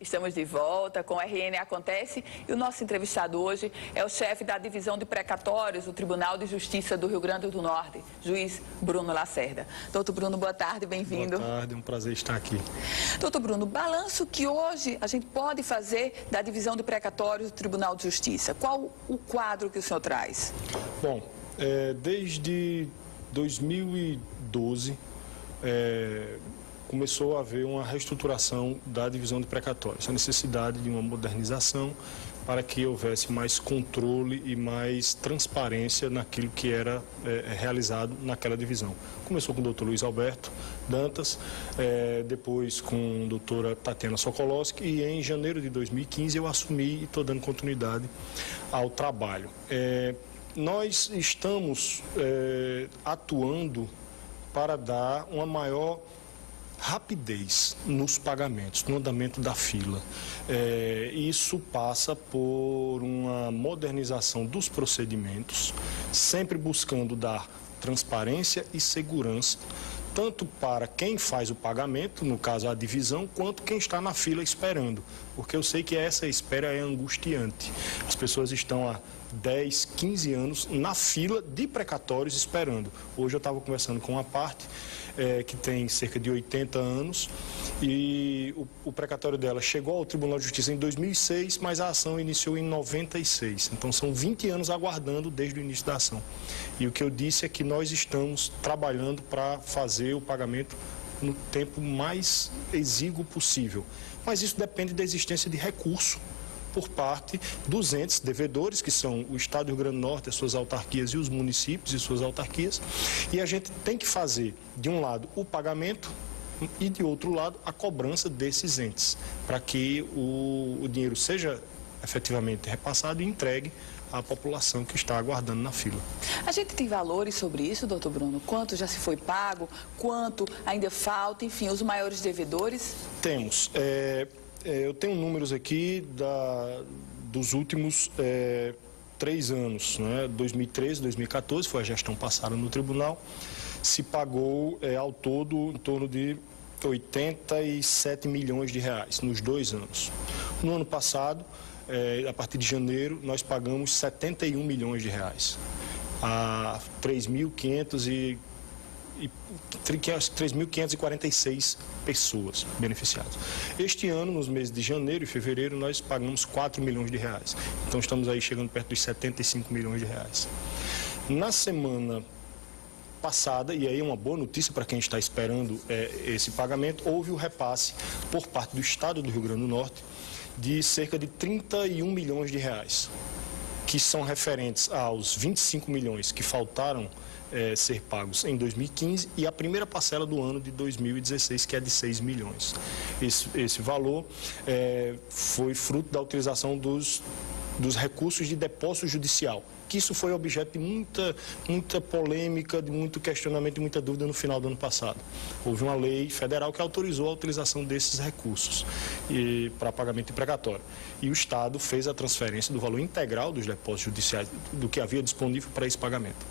Estamos de volta com o RN Acontece e o nosso entrevistado hoje é o chefe da Divisão de Precatórios do Tribunal de Justiça do Rio Grande do Norte, juiz Bruno Lacerda. Doutor Bruno, boa tarde, bem-vindo. Boa tarde, é um prazer estar aqui. Doutor Bruno, balanço que hoje a gente pode fazer da Divisão de Precatórios do Tribunal de Justiça. Qual o quadro que o senhor traz? Bom, desde 2012, começou a haver uma reestruturação da divisão de precatórios, a necessidade de uma modernização para que houvesse mais controle e mais transparência naquilo que era realizado naquela divisão. Começou com o doutor Luiz Alberto Dantas, depois com a doutora Tatiana Sokolowski, e em janeiro de 2015 eu assumi e estou dando continuidade ao trabalho. Nós estamos atuando para dar uma maior rapidez nos pagamentos, no andamento da fila. Isso passa por uma modernização dos procedimentos, sempre buscando dar transparência e segurança, tanto para quem faz o pagamento, no caso a divisão, quanto quem está na fila esperando, porque eu sei que essa espera é angustiante. As pessoas estão há 10, 15 anos na fila de precatórios esperando. Hoje eu estava conversando com uma parte que tem cerca de 80 anos e o precatório dela chegou ao Tribunal de Justiça em 2006, mas a ação iniciou em 96. Então são 20 anos aguardando desde o início da ação. E o que eu disse é que nós estamos trabalhando para fazer o pagamento no tempo mais exíguo possível. Mas isso depende da existência de recurso por parte dos entes devedores, que são o Estado do Rio Grande do Norte, as suas autarquias, e os municípios e suas autarquias. E a gente tem que fazer, de um lado, o pagamento e, de outro lado, a cobrança desses entes, para que o dinheiro seja efetivamente repassado e entregue à população que está aguardando na fila. A gente tem valores sobre isso, doutor Bruno? Quanto já se foi pago? Quanto ainda falta? Enfim, os maiores devedores? Temos. Eu tenho números aqui dos últimos 3 anos, né? 2013, 2014, foi a gestão passada no tribunal, se pagou ao todo em torno de 87 milhões de reais nos 2 anos. No ano passado, a partir de janeiro, nós pagamos 71 milhões de reais a 3.546 pessoas beneficiadas. Este ano, nos meses de janeiro e fevereiro, nós pagamos 4 milhões de reais. Então estamos aí chegando perto dos 75 milhões de reais. Na semana passada, e aí é uma boa notícia para quem está esperando esse pagamento, houve o repasse por parte do Estado do Rio Grande do Norte de cerca de 31 milhões de reais, que são referentes aos 25 milhões que faltaram ser pagos em 2015 e a primeira parcela do ano de 2016, que é de 6 milhões. Esse valor foi fruto da utilização dos recursos de depósito judicial, que isso foi objeto de muita polêmica, de muito questionamento e muita dúvida no final do ano passado. Houve uma lei federal que autorizou a utilização desses recursos para pagamento de precatório. E o Estado fez a transferência do valor integral dos depósitos judiciais, do que havia disponível para esse pagamento.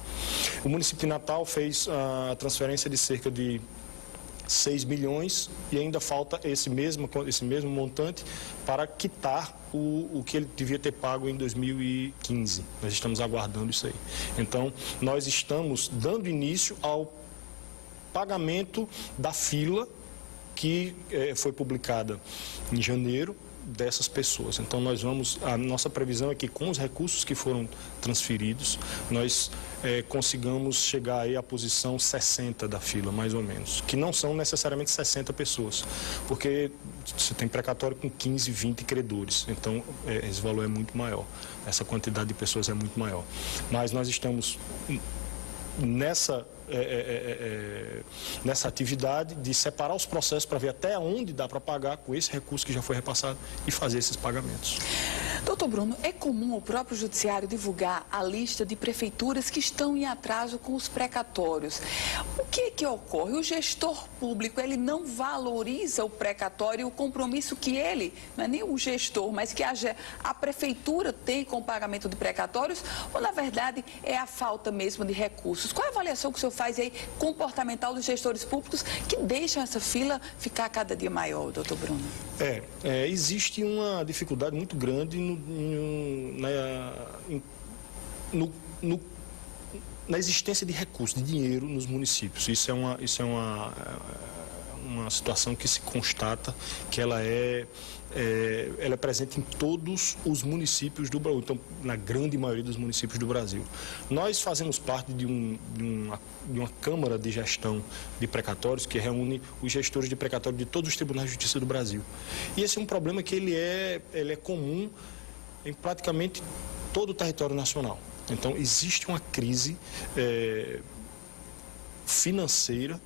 O município de Natal fez a transferência de cerca de 6 milhões e ainda falta esse mesmo montante para quitar o que ele devia ter pago em 2015. Nós estamos aguardando isso aí. Então, nós estamos dando início ao pagamento da fila que foi publicada em janeiro dessas pessoas. Então a nossa previsão é que com os recursos que foram transferidos, nós consigamos chegar aí à posição 60 da fila, mais ou menos, que não são necessariamente 60 pessoas, porque você tem precatório com 15, 20 credores, então esse valor é muito maior, essa quantidade de pessoas é muito maior. Mas nós estamos nessa atividade de separar os processos para ver até onde dá para pagar com esse recurso que já foi repassado e fazer esses pagamentos. Doutor Bruno, é comum o próprio judiciário divulgar a lista de prefeituras que estão em atraso com os precatórios. O que ocorre? O gestor público, ele não valoriza o precatório e o compromisso que ele, não é nem o gestor, mas que a prefeitura tem com o pagamento de precatórios, ou na verdade é a falta mesmo de recursos? Qual é a avaliação que o senhor faz aí comportamental dos gestores públicos que deixam essa fila ficar cada dia maior, doutor Bruno? Existe uma dificuldade muito grande na existência de recursos, de dinheiro nos municípios. Isso é uma situação que se constata que ela é presente em todos os municípios do Brasil, então, na grande maioria dos municípios do Brasil. Nós fazemos parte de uma Câmara de Gestão de Precatórios que reúne os gestores de precatório de todos os tribunais de justiça do Brasil. E esse é um problema que ele é comum em praticamente todo o território nacional. Então, existe uma crise financeira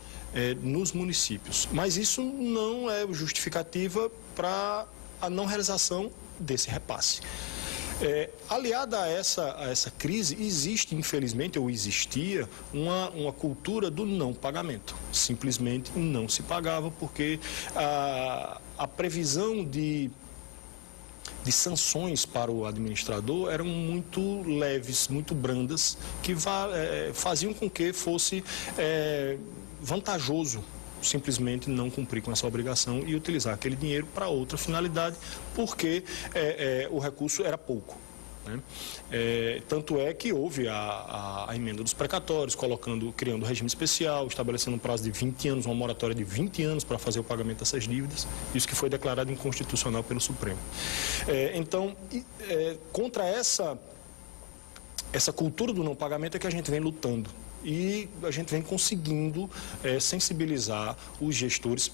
nos municípios. Mas isso não é justificativa para a não realização desse repasse. Aliada a essa crise, existe, infelizmente, ou existia, uma cultura do não pagamento. Simplesmente não se pagava porque a previsão de sanções para o administrador eram muito leves, muito brandas, que faziam com que fosse vantajoso simplesmente não cumprir com essa obrigação e utilizar aquele dinheiro para outra finalidade, porque o recurso era pouco. Né? Tanto é que houve a emenda dos precatórios, criando regime especial, estabelecendo um prazo de 20 anos, uma moratória de 20 anos para fazer o pagamento dessas dívidas, isso que foi declarado inconstitucional pelo Supremo. Então, contra essa cultura do não pagamento é que a gente vem lutando. E a gente vem conseguindo sensibilizar os gestores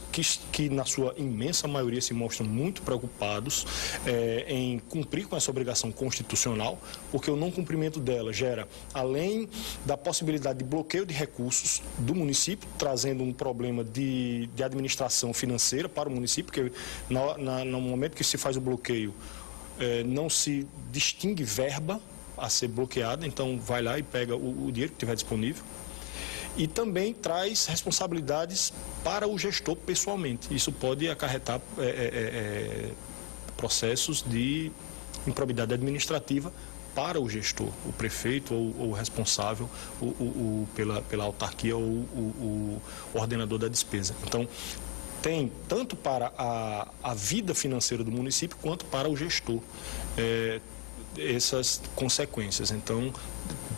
que, na sua imensa maioria, se mostram muito preocupados em cumprir com essa obrigação constitucional, porque o não cumprimento dela gera, além da possibilidade de bloqueio de recursos do município, trazendo um problema de administração financeira para o município, porque no momento que se faz o bloqueio, não se distingue verba a ser bloqueada, então vai lá e pega o dinheiro que tiver disponível. E também traz responsabilidades para o gestor pessoalmente. Isso pode acarretar processos de improbidade administrativa para o gestor, o prefeito ou o responsável pela autarquia ou o ordenador da despesa. Então, tem tanto para a vida financeira do município quanto para o gestor essas consequências. Então,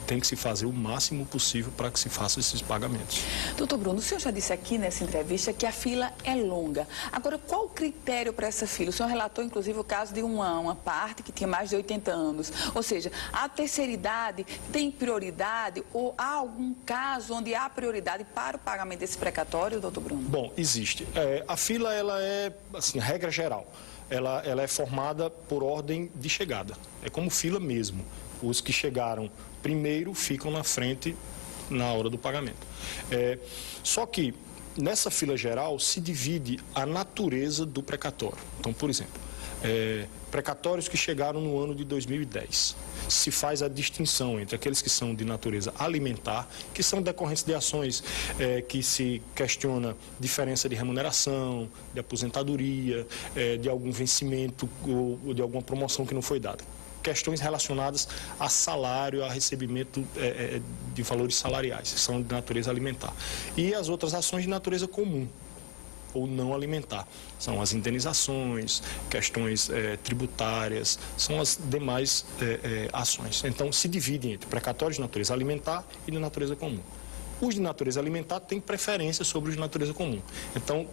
tem que se fazer o máximo possível para que se façam esses pagamentos. Doutor Bruno, o senhor já disse aqui nessa entrevista que a fila é longa. Agora, qual o critério para essa fila? O senhor relatou, inclusive, o caso de uma parte que tinha mais de 80 anos. Ou seja, a terceira idade tem prioridade ou há algum caso onde há prioridade para o pagamento desse precatório, doutor Bruno? Bom, existe. A fila, ela é, assim, regra geral. Ela é formada por ordem de chegada. É como fila mesmo. Os que chegaram primeiro ficam na frente na hora do pagamento. Só que nessa fila geral se divide a natureza do precatório. Então, por exemplo, precatórios que chegaram no ano de 2010. Se faz a distinção entre aqueles que são de natureza alimentar, que são decorrentes de ações que se questiona diferença de remuneração, de aposentadoria, de algum vencimento ou de alguma promoção que não foi dada. Questões relacionadas a salário, a recebimento de valores salariais, que são de natureza alimentar. E as outras ações de natureza comum ou não alimentar. São as indenizações, questões tributárias, são as demais ações. Então, se dividem entre precatórios de natureza alimentar e de natureza comum. Os de natureza alimentar têm preferência sobre os de natureza comum. Então,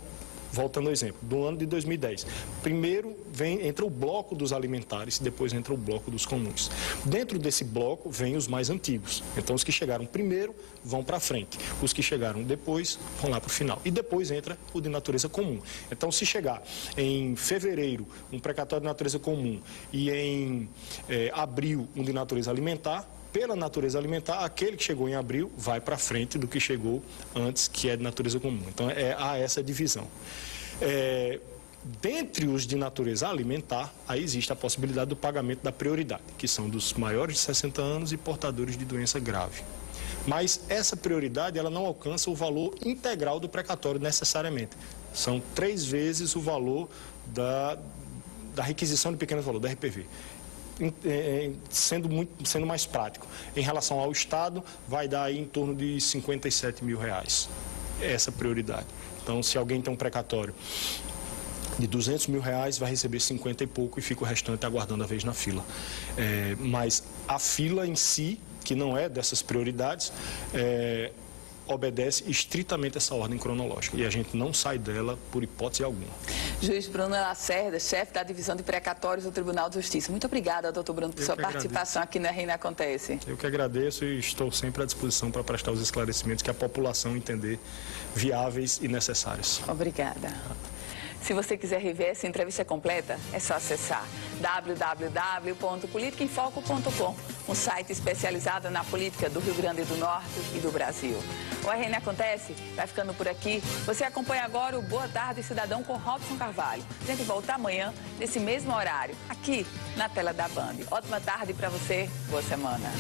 voltando ao exemplo, do ano de 2010. Primeiro entra o bloco dos alimentares, depois entra o bloco dos comuns. Dentro desse bloco vem os mais antigos. Então, os que chegaram primeiro vão para frente. Os que chegaram depois vão lá para o final. E depois entra o de natureza comum. Então, se chegar em fevereiro um precatório de natureza comum e em abril um de natureza alimentar, pela natureza alimentar, aquele que chegou em abril vai para frente do que chegou antes, que é de natureza comum. Então, há essa divisão. Dentre os de natureza alimentar, aí existe a possibilidade do pagamento da prioridade, que são dos maiores de 60 anos e portadores de doença grave. Mas essa prioridade ela não alcança o valor integral do precatório necessariamente. São 3 vezes o valor da requisição de pequeno valor, da RPV. Sendo mais prático. Em relação ao Estado, vai dar aí em torno de R$ 57 mil. Essa prioridade. Então, se alguém tem um precatório de R$ 200 mil, vai receber 50 e pouco e fica o restante aguardando a vez na fila. Mas a fila em si, que não é dessas prioridades, obedece estritamente essa ordem cronológica e a gente não sai dela por hipótese alguma. Juiz Bruno Lacerda, chefe da Divisão de Precatórios do Tribunal de Justiça. Muito obrigada, doutor Bruno, por sua participação aqui no RN Acontece. Eu que agradeço e estou sempre à disposição para prestar os esclarecimentos que a população entender viáveis e necessários. Obrigada. Se você quiser rever essa entrevista completa, é só acessar www.politicaemfoco.com, um site especializado na política do Rio Grande do Norte e do Brasil. O RN Acontece vai ficando por aqui. Você acompanha agora o Boa Tarde Cidadão com Robson Carvalho. A gente volta amanhã, nesse mesmo horário, aqui na tela da Band. Ótima tarde para você, boa semana.